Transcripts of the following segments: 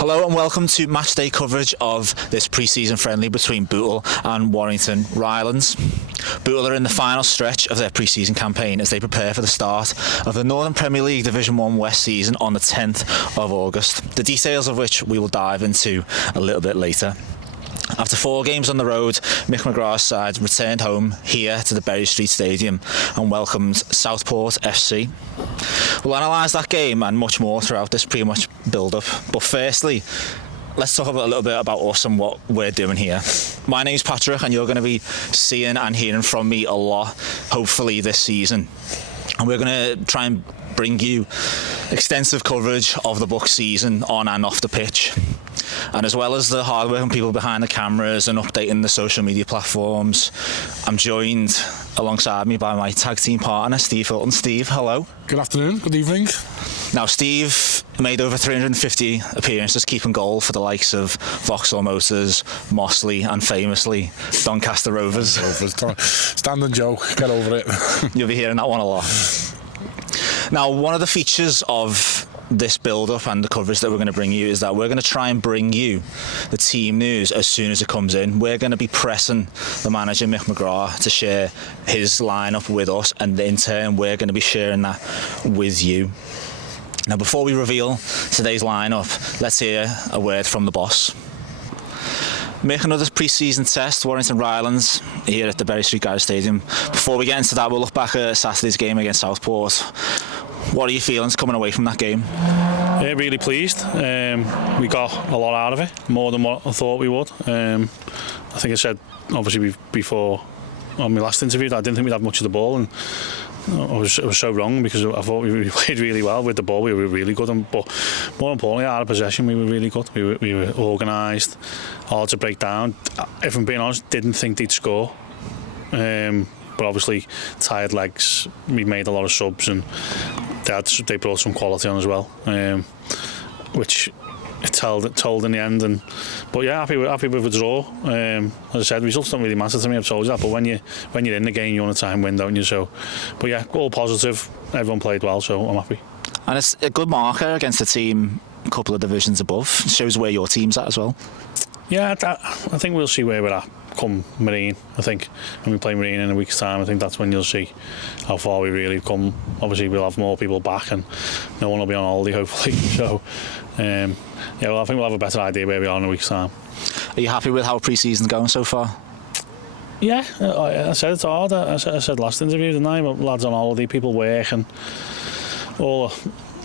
Hello and welcome to matchday coverage of this pre-season friendly between Bootle and Warrington Rylands. Bootle are in the final stretch of their pre-season campaign as they prepare for the start of the Northern Premier League Division 1 West season on the 10th of August, the details of which we will dive into a little bit later. After 4 games on the road, Mick McGrath's side returned home here to the Bury Street Stadium and welcomed Southport FC. We'll analyse that game and much more throughout this pre-match build-up, but firstly, let's talk a little bit about us and what we're doing here. My name's Patrick and you're going to be seeing and hearing from me a lot, hopefully this season. And we're going to try and bring you extensive coverage of the Bucks season on and off the pitch. And as well as the hard-working people behind the cameras and updating the social media platforms, I'm joined alongside me by my tag team partner, Steve Hilton. Steve, hello. Good afternoon, good evening. Now, Steve made over 350 appearances keeping goal for the likes of Vauxhall Motors, Mossley and famously Doncaster Rovers. Standing joke, get over it. You'll be hearing that one a lot. Now, one of the features of this build-up and the coverage that we're going to bring you is that we're going to try and bring you the team news as soon as it comes in. We're going to be pressing the manager, Mick McGrath, to share his lineup with us, and in turn we're going to be sharing that with you. Now, before we reveal today's lineup, let's hear a word from the boss. Make another pre-season test, Warrington Rylands, here at the Bury Street Garage Stadium. Before we get into that, we'll look back at Saturday's game against Southport. What are your feelings coming away from that game? Really pleased. We got a lot out of it, more than what I thought we would. I think I said, obviously, before on my last interview that I didn't think we'd have much of the ball, and I was so wrong because I thought we played really well with the ball. We were really good, but more importantly, out of possession, we were really good. We were organised, hard to break down. If I'm being honest, didn't think they'd score. But obviously, tired legs. We made a lot of subs, and they brought some quality on as well, which it told in the end. But yeah, happy with the draw. As I said, results don't really matter to me. I've told you that. But when you're in the game, you want to try and win, don't you? So, but yeah, all positive. Everyone played well, so I'm happy. And it's a good marker against a team a couple of divisions above. It shows where your team's at as well. Yeah, I think we'll see where we're at come Marine. I think when we play Marine in a week's time, I think that's when you'll see how far we really come. Obviously, we'll have more people back and no one will be on holiday, hopefully. So, yeah, well, I think we'll have a better idea where we are in a week's time. Are you happy with how pre-season's going so far? Yeah, I said it's hard. I said last interview, didn't I? But lads on holiday, people work and all a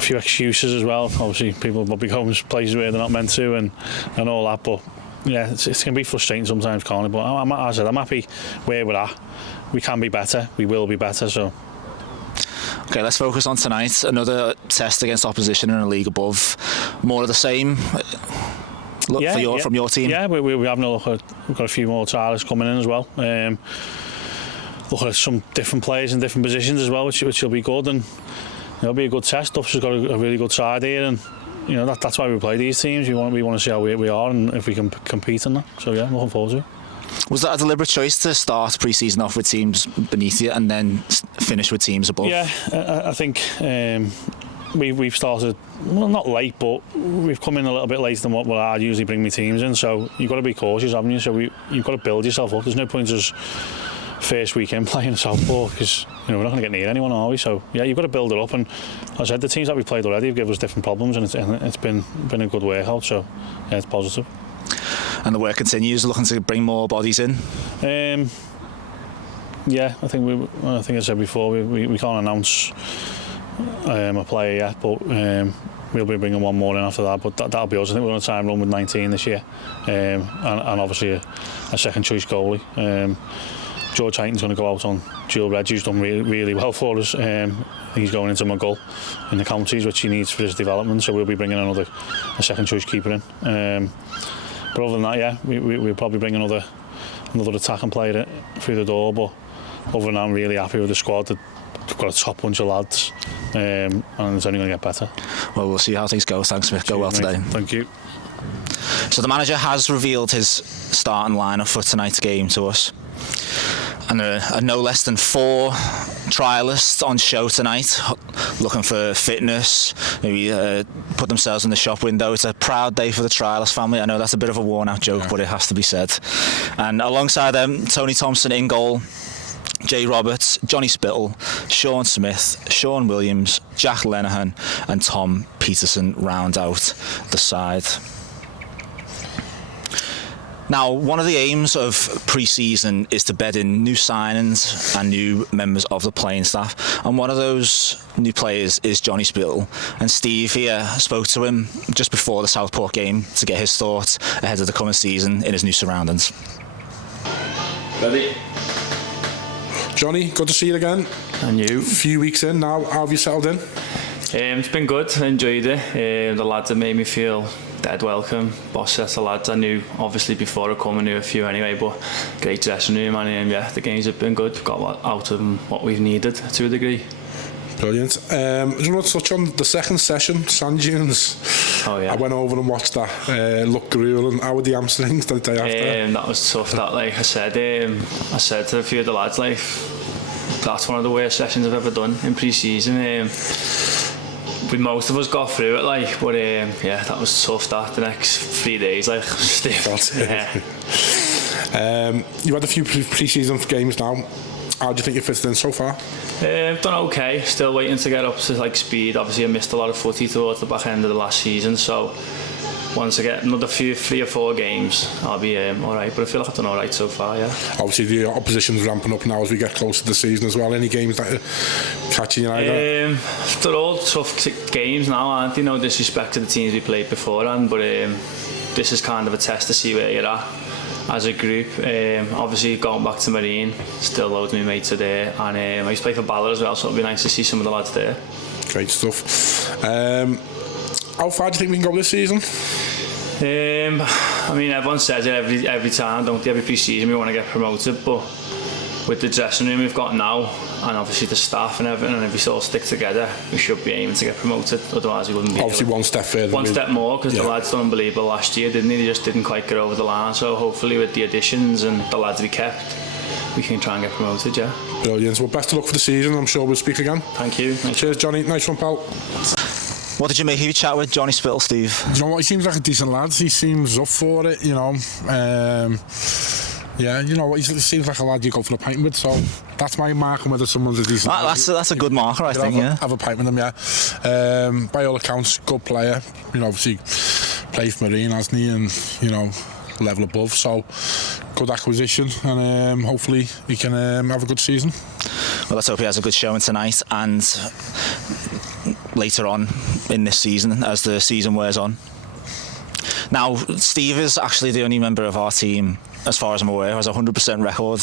few excuses as well. Obviously, people will be going to places where they're not meant to and all that, but yeah, it's going to be frustrating sometimes, can't it? But I'm happy where we're at. We can be better. We will be better. So. Okay, let's focus on tonight. Another test against opposition in a league above. More of the same. From your team. Yeah, we have no look at. We've got a few more trialists coming in as well. Looking at some different players in different positions as well, which will be good, and it'll be a good test. Duff's got a really good side here, and you know that's why we play these teams. We want to see how we are and if we can compete in that. So yeah, looking forward to it. Was that a deliberate choice to start pre-season off with teams beneath you and then finish with teams above? Yeah, I think we've started, well, not late, but we've come in a little bit later than what I usually bring my teams in. So you've got to be cautious, haven't you? So you've got to build yourself up. There's no point just first weekend playing Southport because we're not going to get near anyone, are we? So yeah, you've got to build it up. And as I said, the teams that we've played already have given us different problems, and it's been a good workout. So yeah, it's positive. And the work continues, looking to bring more bodies in. Yeah, I think I said before we can't announce a player yet, but we'll be bringing one more in after that. But that'll be us. I think we're going to try and run with 19 this year, and obviously a second choice goalie. George Hayton's going to go out on dual red. He's done really, really well for us. I think he's going into Mughal in the counties, which he needs for his development. So we'll be bringing a second choice keeper in. But other than that, yeah, we'll probably bring another attacking player through the door. But other than that, I'm really happy with the squad. We've got a top bunch of lads, and it's only going to get better. Well, we'll see how things go. Thanks, Mick. Go well today. Thank you. So the manager has revealed his starting lineup for tonight's game to us. And there are no less than 4 trialists on show tonight, looking for fitness, maybe put themselves in the shop window. It's a proud day for the trialist family. I know that's a bit of a worn-out joke, but it has to be said. And alongside them, Tony Thompson in goal, Jay Roberts, Johnny Spittle, Sean Smith, Sean Williams, Jack Lenihan and Tom Peterson round out the side. Now, one of the aims of pre-season is to bed in new signings and new members of the playing staff, and one of those new players is Johnny Spittle. And Steve here spoke to him just before the Southport game to get his thoughts ahead of the coming season in his new surroundings. Ready? Johnny, good to see you again. And you? A few weeks in now, how have you settled in? It's been good, I enjoyed it. The lads have made me feel dead welcome. Boss sets of lads I knew obviously before I come, I knew a few anyway, but great dressing room, and yeah, the games have been good. Got out of them what we've needed to a degree. Brilliant. I just want to touch on the second session, Sand Dunes. Oh yeah. I went over and watched that. Looked grueling. How were the hamstrings the day after? That was tough. That, like I said to a few of the lads, like, that's one of the worst sessions I've ever done in pre-season. Most of us got through it, like, but yeah, that was tough. That the next 3 days, like, stiff. Yeah. You had a few pre-season games now. How do you think you fitted in so far? Done okay. Still waiting to get up to like speed. Obviously, I missed a lot of footy towards the back end of the last season, so once I get another 3 or 4 games, I'll be all right. But I feel like I've done all right so far. Yeah. Obviously, the opposition's ramping up now as we get closer to the season as well. Any games that are catching your eye? They're all tough games now, aren't they? No disrespect to the teams we played beforehand, but this is kind of a test to see where you're at as a group. Obviously, going back to Marine, still loads of my mates are there, and I used to play for Ballard as well, so it'll be nice to see some of the lads there. Great stuff. How far do you think we can go this season? I mean, everyone says it every time, don't they? Every pre-season we want to get promoted, but with the dressing room we've got now, and obviously the staff and everything, and if we sort of stick together, we should be aiming to get promoted. Otherwise, we wouldn't be. Obviously, one step further. One step more, because the lads done unbelievable last year, didn't they? They just didn't quite get over the line. So hopefully, with the additions and the lads we kept, we can try and get promoted. Yeah. Brilliant. Well, best of luck for the season. I'm sure we'll speak again. Thank you. Cheers, Johnny. Nice one, pal. What did you make of your chat with Johnny Spittle, Steve? You know what? He seems like a decent lad. He seems up for it. You know. Yeah, you know what? He seems like a lad you go for a pint with, so that's my mark on whether someone's a decent lad. That's a good marker, I think, yeah. Have a pint with him, yeah. By all accounts, good player. You know, obviously played for Marine, hasn't he? And, you know, level above, so good acquisition, and hopefully he can have a good season. Well, let's hope he has a good showing tonight and later on in this season as the season wears on. Now, Steve is actually the only member of our team, as far as I'm aware, who has a 100% record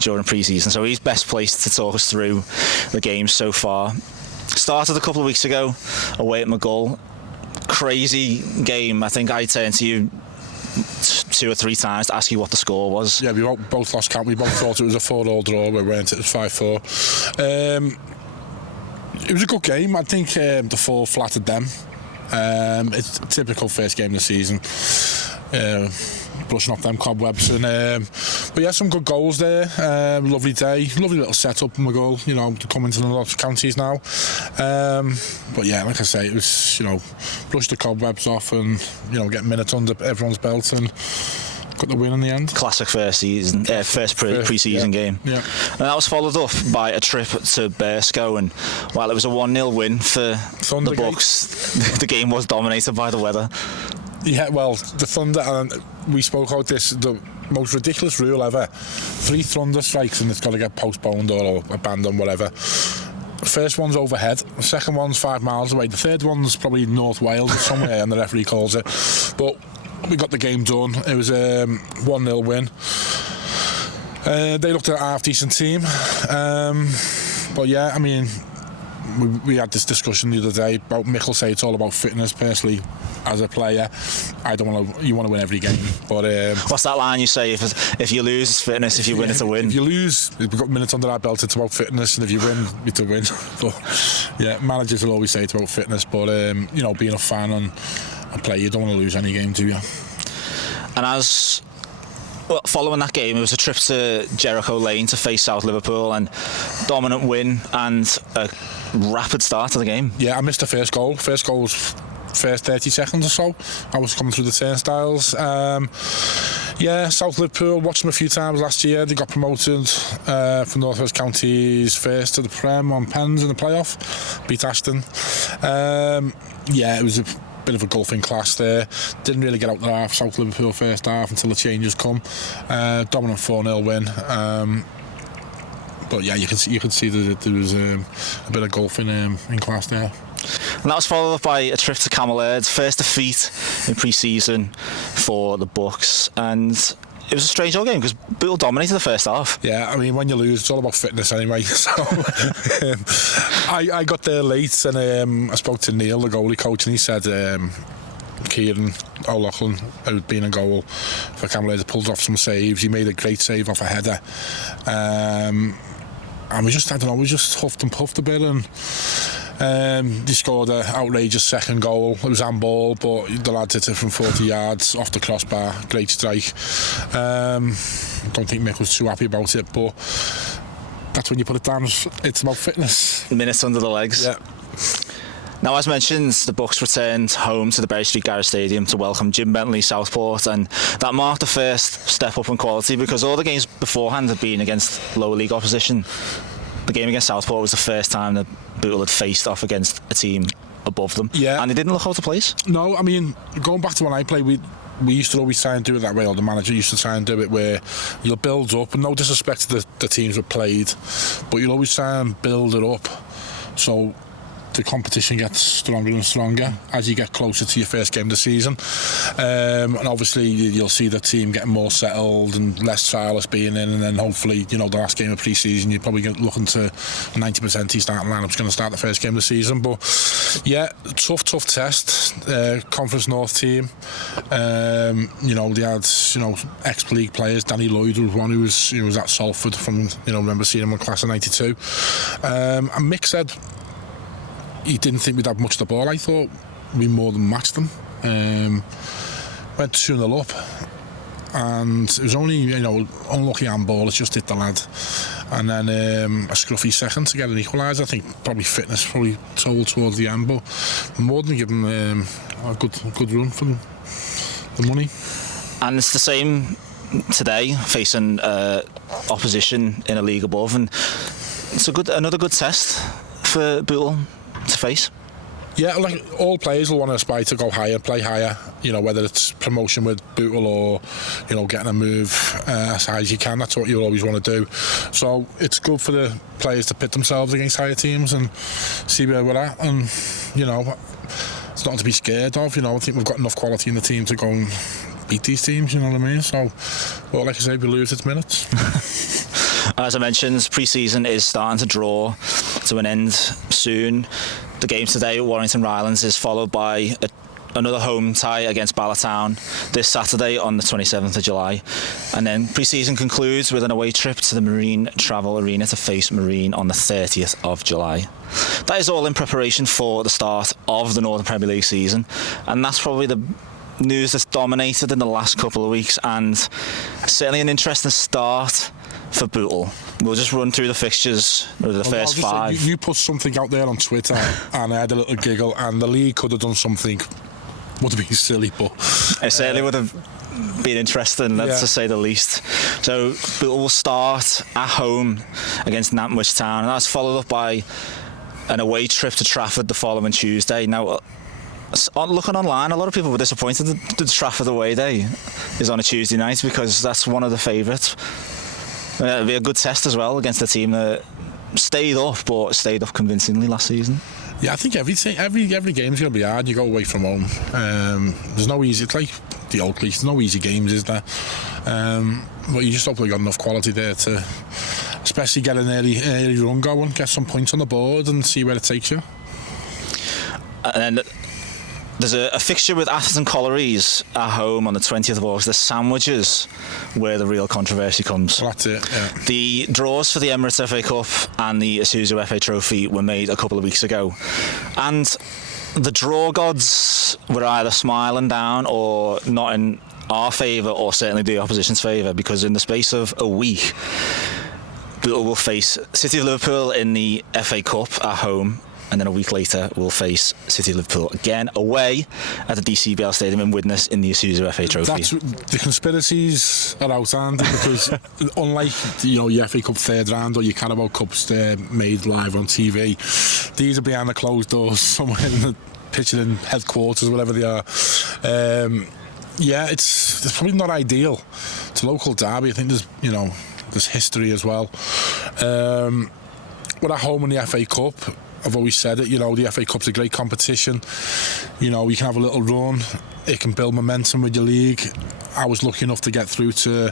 during pre-season, so he's best placed to talk us through the games so far. Started a couple of weeks ago away at McGull. Crazy game. I think I turned to you 2 or 3 times to ask you what the score was. Yeah, we both lost count. We both thought it was a 4-4 draw. We weren't. It was 5-4. It was a good game. I think the 4 flattered them. It's a typical first game of the season. Brushing off them cobwebs, and but yeah, some good goals there. Lovely day, lovely little setup in McGull. You know, to come into the lots of counties now. But yeah, like I say, it was, you know, brush the cobwebs off and, you know, get minutes under everyone's belt and got the win in the end. Classic first pre-season game. Yeah. And that was followed up by a trip to Burscough, and while it was a 1-0 win for the Bucks, the game was dominated by the weather. Yeah, well, the Thunder, and we spoke about this, the most ridiculous rule ever. 3 thunder strikes and it's got to get postponed or abandoned, whatever. The first one's overhead, the second one's 5 miles away, the third one's probably North Wales or somewhere, and the referee calls it. But we got the game done. It was a 1-0 win. They looked at a half-decent team. But yeah, I mean, we had this discussion the other day about Michael say it's all about fitness. Personally, as a player, I don't want to. You want to win every game, but what's that line you say? If you lose, it's fitness. If you win, it's a win. If you lose, we've got minutes under our belt. It's about fitness, and if you win, it's a win. But yeah, managers will always say it's about fitness. But you know, being a fan and a player, you don't want to lose any game, do you? And as Well, following that game, it was a trip to Jericho Lane to face South Liverpool, and dominant win and a rapid start to the game. Yeah, I missed the first goal. First goal was first 30 seconds or so. I was coming through the turnstiles. Yeah, South Liverpool, watched them a few times last year. They got promoted from North West Counties first to the Prem on pens in the playoff. Beat Ashton. Yeah, it was a bit of a gulf in class there. Didn't really get out the half, South Liverpool first half, until the changes come. Dominant 4-0 win. But yeah, you could see that there was a bit of golf in class there. And that was followed up by a trip to Camel first defeat in pre-season for the Bucks, and it was a strange old game because Bootle dominated the first half. Yeah, I mean, when you lose, it's all about fitness anyway. So I got there late, and I spoke to Neil, the goalie coach, and he said Kieran O'Loughlin, who'd been a goal for Camel, pulled off some saves. He made a great save off a header. And we just, I don't know, we just huffed and puffed a bit, and they scored an outrageous second goal. It was handball, but the lad hit it from 40 yards off the crossbar. Great strike. Don't think Mick was too happy about it, but that's when you put it down. It's about fitness. Minutes under the legs. Yeah. Now, as mentioned, the Bucks returned home to the Berry Street Garage Stadium to welcome Jim Bentley Southport, and that marked the first step up in quality because all the games beforehand had been against lower league opposition. The game against Southport was the first time that Bootle had faced off against a team above them, and they didn't look out of place. No, I mean, going back to when I played, we used to always try and do it that way, or the manager used to try and do it where you'll build up, and no disrespect to the teams that played, but you'll always try and build it up so the competition gets stronger and stronger as you get closer to your first game of the season, and obviously you'll see the team getting more settled and less trialists being in, and then hopefully, you know, the last game of pre-season you're probably looking to 90% of your starting lineup's going to start the first game of the season. But yeah, tough test. Conference North team, you know, they had, you know, ex-league players. Danny Lloyd was one who was at Salford from, you know, remember seeing him in class of 92, and Mick said he didn't think we'd have much of the ball. I thought we more than matched them. Went 2-0 up, and it was only, you know, unlucky handball. It's just hit the lad, and then a scruffy second to get an equaliser. I think probably fitness probably told towards the end, but more than give them a good run for the money. And it's the same today, facing opposition in a league above, and it's another good test for Bootle to face. Yeah, like all players will want to aspire to go higher, play higher, you know, whether it's promotion with Bootle or, you know, getting a move as high as you can. That's what you always want to do. So it's good for the players to pit themselves against higher teams and see where we're at, and, you know, it's nothing to be scared of. You know, I think we've got enough quality in the team to go and beat these teams, you know what I mean? So, well, like I say, we lose, it's minutes. As I mentioned, pre-season is starting to draw to an end soon. The game today at Warrington Rylands is followed by another home tie against Ballatown this Saturday on the 27th of July. And then pre-season concludes with an away trip to the Marine Travel Arena to face Marine on the 30th of July. That is all in preparation for the start of the Northern Premier League season, and that's probably the news that's dominated in the last couple of weeks, and certainly an interesting start for Bootle. We'll just run through the fixtures of the first five. You put something out there on Twitter and I had a little giggle, and the league could have done something, would have been silly, but it certainly would have been interesting, to say the least. So Bootle will start at home against Nantwich Town, and that's followed up by an away trip to Trafford the following Tuesday. Now, looking online, a lot of people were disappointed that the Trafford away day is on a Tuesday night, because that's one of the favourites. It'll be a good test as well against a team that stayed up convincingly last season. Yeah, I think every game's going to be hard. You go away from home. There's no easy. It's like the Oakley. There's no easy games, is there? But you just hopefully got enough quality there to, especially get an early run going, get some points on the board, and see where it takes you. And then there's a fixture with Atherton Collieries at home on the 20th of August. The sandwiches where the real controversy comes. Well, that's it, yeah. The draws for the Emirates FA Cup and the Isuzu FA Trophy were made a couple of weeks ago, and the draw gods were either smiling down or not in our favour or certainly the opposition's favour, because in the space of a week, Bootle will face City of Liverpool in the FA Cup at home, and then a week later we'll face City of Liverpool again away at the DCBL Stadium in Widnes in the Isuzu FA Trophy. The conspiracies are out, aren't they? Because unlike your FA Cup third round or your Carabao Cups made live on TV, these are behind the closed doors somewhere in the pitching in headquarters, whatever they are. It's probably not ideal. It's a local derby. I think there's history as well. We're at home in the FA Cup. I've always said it, the FA Cup's a great competition. You can have a little run. It can build momentum with your league. I was lucky enough to get through to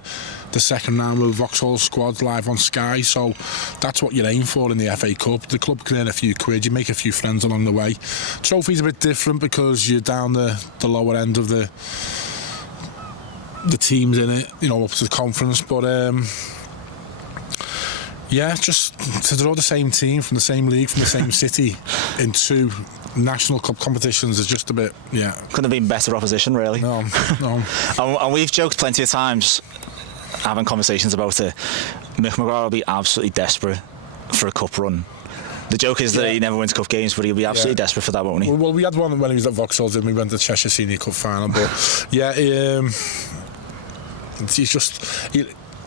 the second round with Vauxhall squad live on Sky, so that's what you aim for in the FA Cup. The club can earn a few quid, you make a few friends along the way. Trophy's a bit different because you're down the lower end of the teams in it, up to the conference, but just to draw the same team from the same league, from the same city in two national cup competitions is just a bit, Couldn't have been better opposition, really. No. And we've joked plenty of times, having conversations about it, Mick McGrath will be absolutely desperate for a cup run. The joke is that he never wins cup games, but he'll be absolutely desperate for that, won't he? Well, we had one when he was at Vauxhall, and we went to the Cheshire Senior Cup final, but he's just...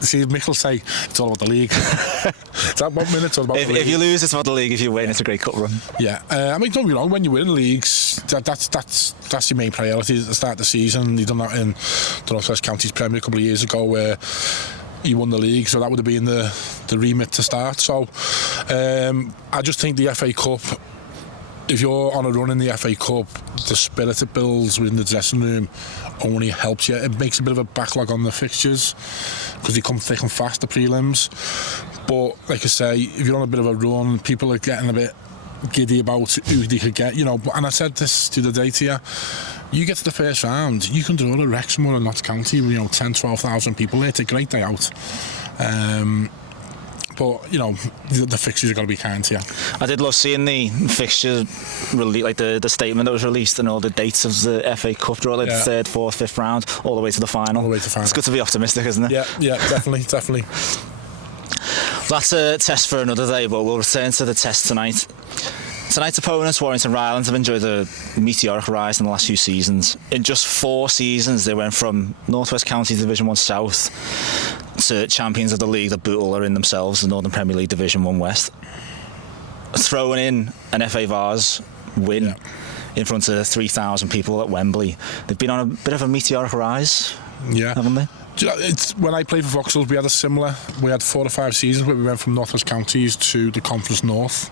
See, Mick will say it's all about the league. It's that 1 minute, it's all about the league. If you lose, it's about the league. If you win, it's a great cup run. Yeah, don't get me wrong. When you win leagues, that's your main priority at the start of the season. You done that in the North West Counties Premier a couple of years ago, where he won the league, so that would have been the remit to start. So, I just think the FA Cup. If you're on a run in the FA Cup, the spirit it builds within the dressing room only helps you. It makes a bit of a backlog on the fixtures because they come thick and fast, the prelims. But like I say, if you're on a bit of a run, people are getting a bit giddy about who they could get, And I said this the other day to you, you get to the first round, you can draw a Wrexham or a Notts County with 10,000-12,000 people there. It's a great day out. But the fixtures are going to be kind to you. I did love seeing the fixture, like the statement that was released and all the dates of the FA Cup draw, like the third, fourth, fifth round, all the way to the final. It's good to be optimistic, isn't it? Yeah, definitely. That's a test for another day, but we'll return to the test tonight. Tonight's opponents, Warrington Rylands, have enjoyed a meteoric rise in the last few seasons. In just 4 seasons, they went from North West Counties Division 1 South to champions of the league that Bootle are in themselves, the Northern Premier League Division 1 West. Throwing in an FA Vars win in front of 3,000 people at Wembley. They've been on a bit of a meteoric rise, haven't they? When I played for Vauxhall, we had 4 or 5 seasons where we went from North West Counties to the Conference North.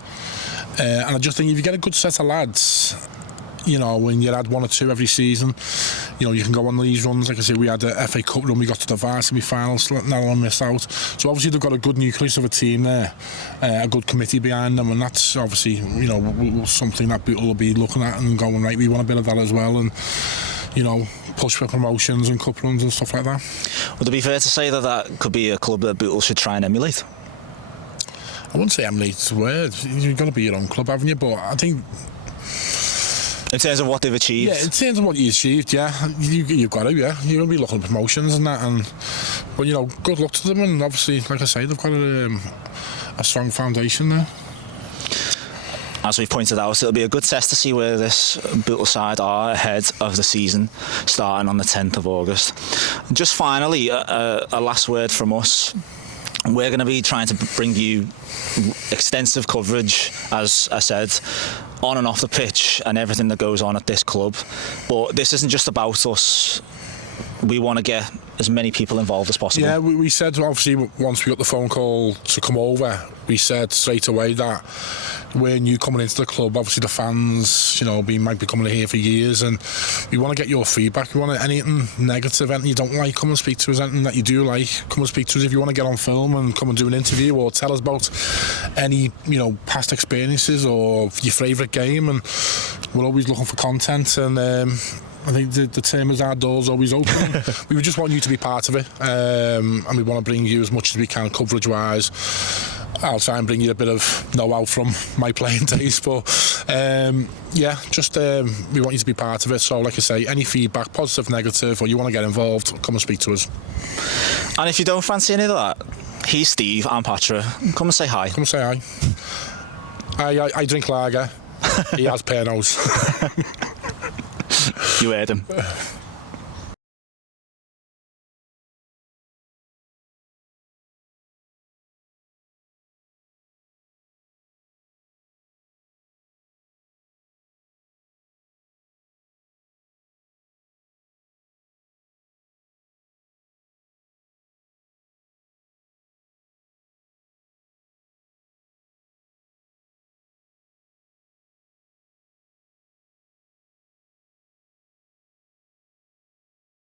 And I just think if you get a good set of lads, when you add 1 or 2 every season, you can go on these runs. Like I say, we had a FA Cup run, we got to the varsity finals, now I missed out. So obviously they've got a good nucleus of a team there, a good committee behind them, and that's obviously, something that Bootle will be looking at and going, right, we want a bit of that as well, and, push for promotions and cup runs and stuff like that. Would it be fair to say that could be a club that Bootle should try and emulate? I wouldn't say emulate's the word. You've got to be your own club, haven't you? But I think... In terms of what they've achieved? Yeah, in terms of what you achieved, you've got to, You're going to be looking at promotions and that. But, good luck to them. And obviously, like I say, they've got a strong foundation there. As we've pointed out, it'll be a good test to see where this Bootle side are ahead of the season, starting on the 10th of August. And just finally, a last word from us. We're going to be trying to bring you extensive coverage, as I said, on and off the pitch and everything that goes on at this club. But this isn't just about us. We want to get as many people involved as possible. Yeah, we said, obviously, once we got the phone call to come over, we said straight away that we're new coming into the club. Obviously, the fans, might be coming here for years, and we want to get your feedback. We want anything negative, anything you don't like, come and speak to us. Anything that you do like, come and speak to us. If you want to get on film and come and do an interview or tell us about any, past experiences or your favourite game, and we're always looking for content. And I think the term is our doors always open. We just want you to be part of it, and we want to bring you as much as we can coverage wise I'll try and bring you a bit of know-how from my playing days, but we want you to be part of it. So like I say, any feedback, positive, negative, or you want to get involved, come and speak to us. And if you don't fancy any of that, he's Steve, I'm Patra. Come and say hi. Come and say hi. I drink lager. He has Pernos. You heard him.